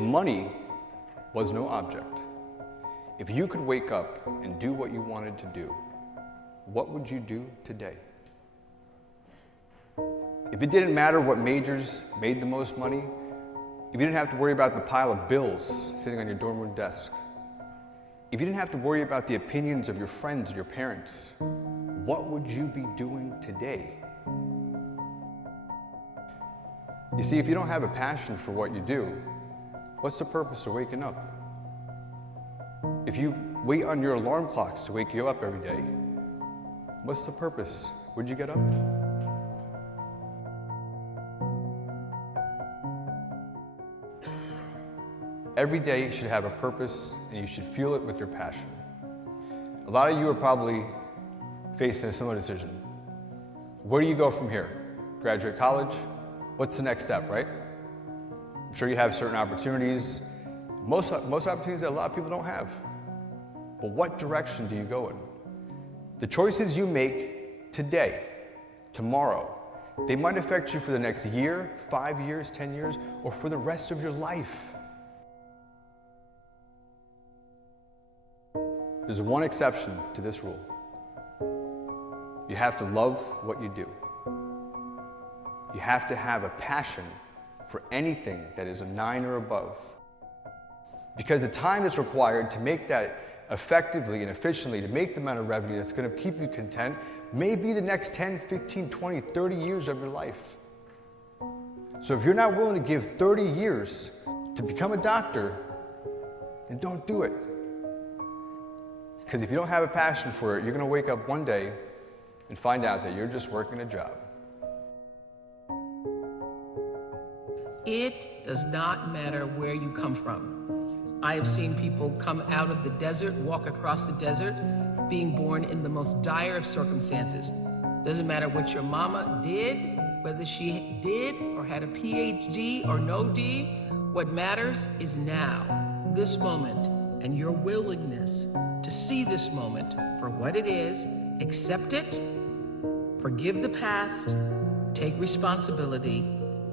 money was no object, if you could wake up and do what you wanted to do, what would you do today? If it didn't matter what majors made the most money, if you didn't have to worry about the pile of bills sitting on your dorm room desk, if you didn't have to worry about the opinions of your friends and your parents, what would you be doing today? You see, if you don't have a passion for what you do, what's the purpose of waking up? If you wait on your alarm clocks to wake you up every day, what's the purpose? Would you get up? Every day should have a purpose, and you should fuel it with your passion. A lot of you are probably facing a similar decision. Where do you go from here? Graduate college? What's the next step, right? I'm sure you have certain opportunities, most opportunities that a lot of people don't have. But what direction do you go in? The choices you make today, tomorrow, they might affect you for the next year, 5 years, 10 years, or for the rest of your life. There's one exception to this rule. You have to love what you do. You have to have a passion for anything that is a 9 or above. Because the time that's required to make that effectively and efficiently, to make the amount of revenue that's going to keep you content, may be the next 10, 15, 20, 30 years of your life. So if you're not willing to give 30 years to become a doctor, then don't do it. Because if you don't have a passion for it, you're going to wake up one day and find out that you're just working a job. It does not matter where you come from. I have seen people come out of the desert, walk across the desert, being born in the most dire of circumstances. Doesn't matter what your mama did, whether she did or had a PhD or no D. What matters is now, this moment, and your willingness to see this moment for what it is, accept it, forgive the past, take responsibility,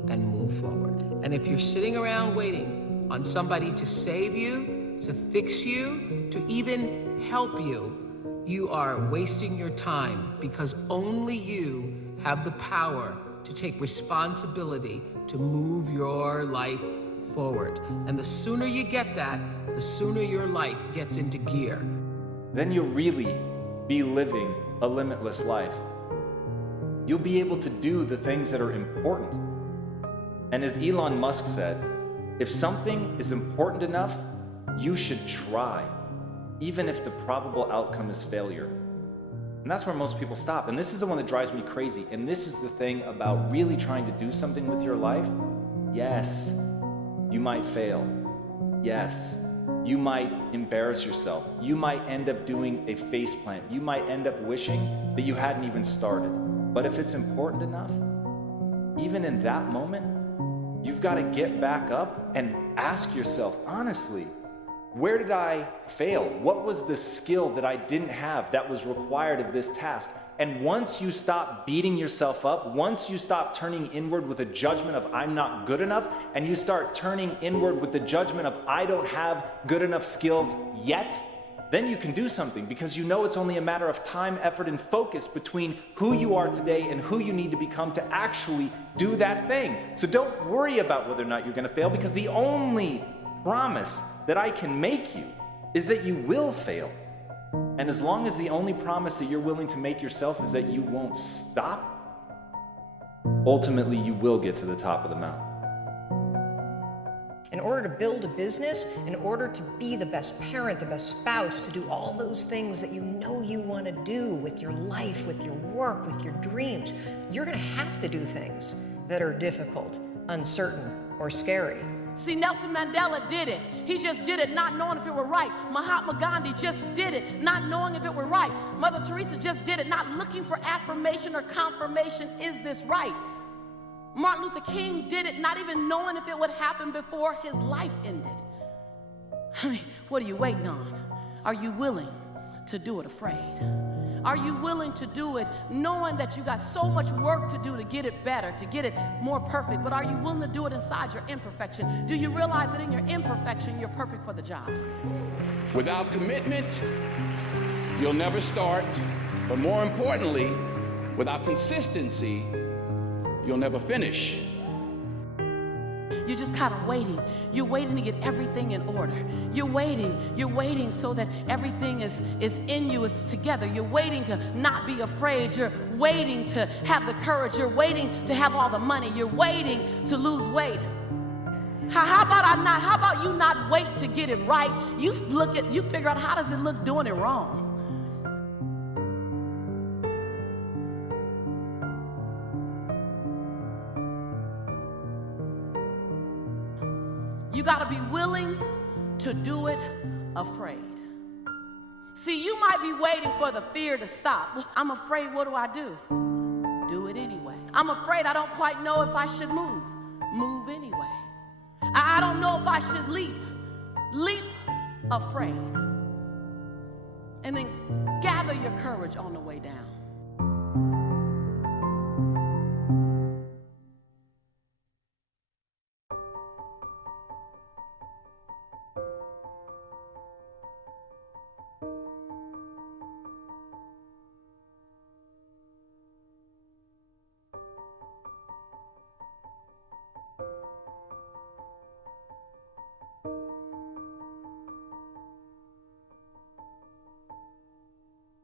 and move forward. And if you're sitting around waiting on somebody to save you, to fix you, to even help you, you are wasting your time, because only you have the power to take responsibility to move your life forward. And the sooner you get that, the sooner your life gets into gear. Then you'll really be living a limitless life. You'll be able to do the things that are important. And as Elon Musk said, if something is important enough, you should try, even if the probable outcome is failure. And that's where most people stop. And this is the one that drives me crazy. And this is the thing about really trying to do something with your life. Yes, you might fail. Yes, you might embarrass yourself. You might end up doing a faceplant. You might end up wishing that you hadn't even started. But if it's important enough, even in that moment, you've got to get back up and ask yourself, honestly, where did I fail? What was the skill that I didn't have that was required of this task? And once you stop beating yourself up, once you stop turning inward with a judgment of I'm not good enough, and you start turning inward with the judgment of I don't have good enough skills yet, then you can do something, because you know it's only a matter of time, effort, and focus between who you are today and who you need to become to actually do that thing. So don't worry about whether or not you're going to fail, because the only promise that I can make you is that you will fail. And as long as the only promise that you're willing to make yourself is that you won't stop, ultimately you will get to the top of the mountain. In order to build a business, in order to be the best parent, the best spouse, to do all those things that you know you want to do with your life, with your work, with your dreams, you're going to have to do things that are difficult, uncertain, or scary. See, Nelson Mandela did it. He just did it not knowing if it were right. Mahatma Gandhi just did it not knowing if it were right. Mother Teresa just did it not looking for affirmation or confirmation. Is this right? Martin Luther King did it not even knowing if it would happen before his life ended. I mean, what are you waiting on? Are you willing to do it afraid? Are you willing to do it knowing that you got so much work to do to get it better, to get it more perfect, but are you willing to do it inside your imperfection? Do you realize that in your imperfection, you're perfect for the job? Without commitment, you'll never start, but more importantly, without consistency, you'll never finish. You're just kind of waiting. You're waiting to get everything in order. You're waiting so that everything is in you, it's together. You're waiting to not be afraid. You're waiting to have the courage. You're waiting to have all the money. You're waiting to lose weight. How about you not wait to get it right? You figure out how does it look doing it wrong. You got to be willing to do it afraid. See, you might be waiting for the fear to stop. Well, I'm afraid, what do? Do it anyway. I'm afraid I don't quite know if I should move. Move anyway. I don't know if I should leap. Leap afraid. And then gather your courage on the way down.